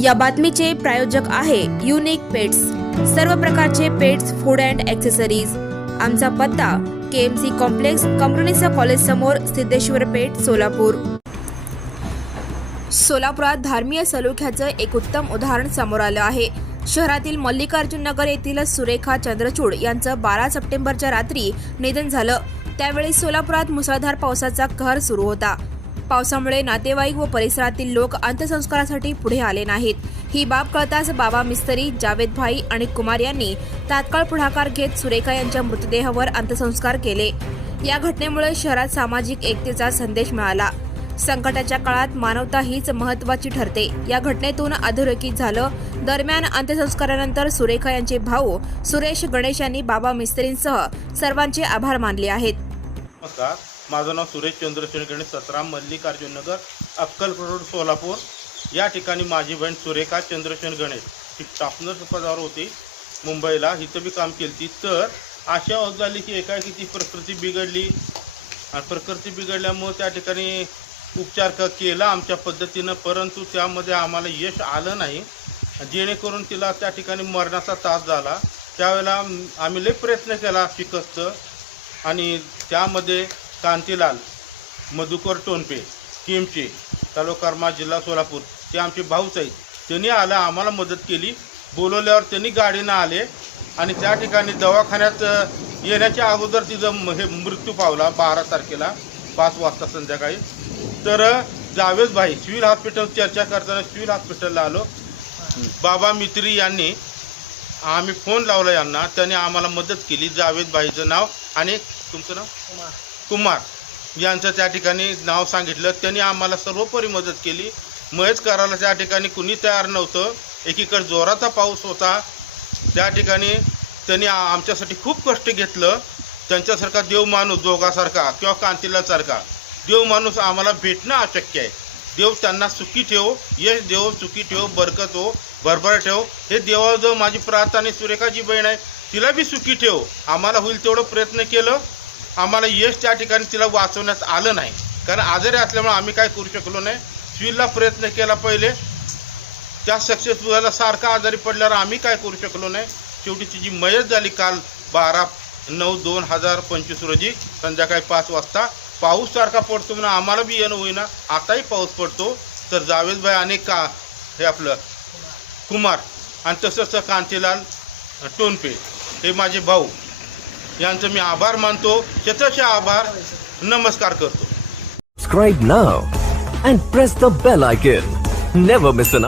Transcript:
या बातमीचे प्रायोजक आहे युनिक पेट्स सर्व प्रकारचे पेट्स फूड अँड ॲक्सेसरीज आमचा पत्ता के एम सी कॉम्प्लेक्स कंपनीचा कॉलेज समोर सिद्धेश्वर पेठ सोलापूर. सोलापुरात धार्मीय सलोख्याचं एक उत्तम उदाहरण समोर आलं आहे. शहरातील मल्लिकार्जुन नगर येथील सुरेखा चंद्रचूड यांचं बारा सप्टेंबरच्या रात्री निधन झालं. त्यावेळी सोलापुरात मुसळधार पावसाचा कहर सुरू होता. पावसामुळे नातेवाईक व परिसरातील लोक अंत्यसंस्कारासाठी पुढे आले नाहीत. ही बाब कळताच बाबा मिस्त्री जावेद भाई आणि कुमार यांनी तात्काळ पुढाकार घेत सुरेखा यांच्या मृतदेहावर अंत्यसंस्कार केले. या घटनेमुळे शहरात सामाजिक एकतेचा संदेश मिळाला. संकटाच्या काळात मानवता हीच महत्वाची ठरते. या घटनेतून अधोरेखित झालं. दरम्यान अंत्यसंस्कारानंतर सुरेखा यांचे भाऊ सुरेश गणेश यांनी बाबा मिस्त्रींसह सर्वांचे आभार मानले आहेत. नमस्कार. माझं नाव सुरेश चंद्रशेखर गणेश सतराम मल्लिकार्जुन नगर अक्कलकोट रोड सोलापूर. या ठिकाणी माझी बहीण सुरेखा चंद्रशेखर गणेश. ही टापनर पदावर होती मुंबईला. इथं बी काम केली तर अशा होत झाली की एकाएकी ती प्रकृती बिघडली. आणि प्रकृती बिघडल्यामुळे त्या ठिकाणी उपचार क केला आमच्या पद्धतीनं परंतु त्यामध्ये आम्हाला यश आलं नाही. जेणेकरून तिला त्या ठिकाणी मरणाचा तास झाला. त्यावेळेला आम्ही लई प्रयत्न केला शिकस्त. आणि त्यामध्ये कांतीलाल मधुकर टोनपे किमचे तालुका जिल्हा सोलापूर ते आमचे भाऊच आहेत. त्यांनी आलं आम्हाला मदत केली. बोलवल्यावर त्यांनी गाडीनं आले आणि त्या ठिकाणी दवाखान्यात येण्याच्या अगोदर तिचं म- हे मृत्यू पावला बारा तारखेला पाच वाजता संध्याकाळी. तर जावेदभाई जावेद भाई सिव्हिल हॉस्पिटल चर्चा करताना सिव्हिल हॉस्पिटलला आलो. बाबा मित्री यांनी आम्ही फोन लावला यांना. त्यांनी आम्हाला मदत केली. जावेद भाईचं नाव आणि तुमचं नाव? कुमार यांचं त्या ठिकाणी नाव सांगितलं. त्यांनी आम्हाला सर्वोपरी मदत केली. मयच करायला त्या ठिकाणी कुणी तयार नव्हतं. एकीकडे जोराचा पाऊस होता. त्या ठिकाणी त्यांनी आमच्यासाठी खूप कष्ट घेतलं. त्यांच्यासारखा देव माणूस जोगासारखा किंवा कांतीलासारखा देव माणूस आम्हाला भेटणं अशक्य आहे. देव त्यांना सुखी ठेव. यश देव सुखी ठेव बरकत हो भरभर ठेव. हे देवाजवळ माझी प्रार्थना आणि सुरेखाची बहीण आहे. तिला बी सुखी ठेव. आम्हाला होईल तेवढं प्रयत्न केलं. आम्हाला यश त्या ठिकाणी तिला वाचवण्यात आलं नाही. कारण आजारी असल्यामुळे आम्ही काय करू शकलो नाही. स्वीलला प्रयत्न केला पहिले. त्या सक्सेसफुला सारखा आजारी पडल्यावर आम्ही काय करू शकलो नाही. शेवटी तिची मयत झाली काल बारा नऊ दोन हजार पंचवीस रोजी. संध्याकाळी पाच वाजता. पाऊस सारखा पडतो म्हणून आम्हाला बी येणं होईना. आताही पाऊस पडतो. तर जावेदभाई आणि का हे आपलं कुमार आणि तसंच कांतीलाल टोनपे. हे माझे भाऊ. यांचं मी आभार मानतो. चतशे आभार. नमस्कार करतो. Subscribe now and press the bell icon never miss an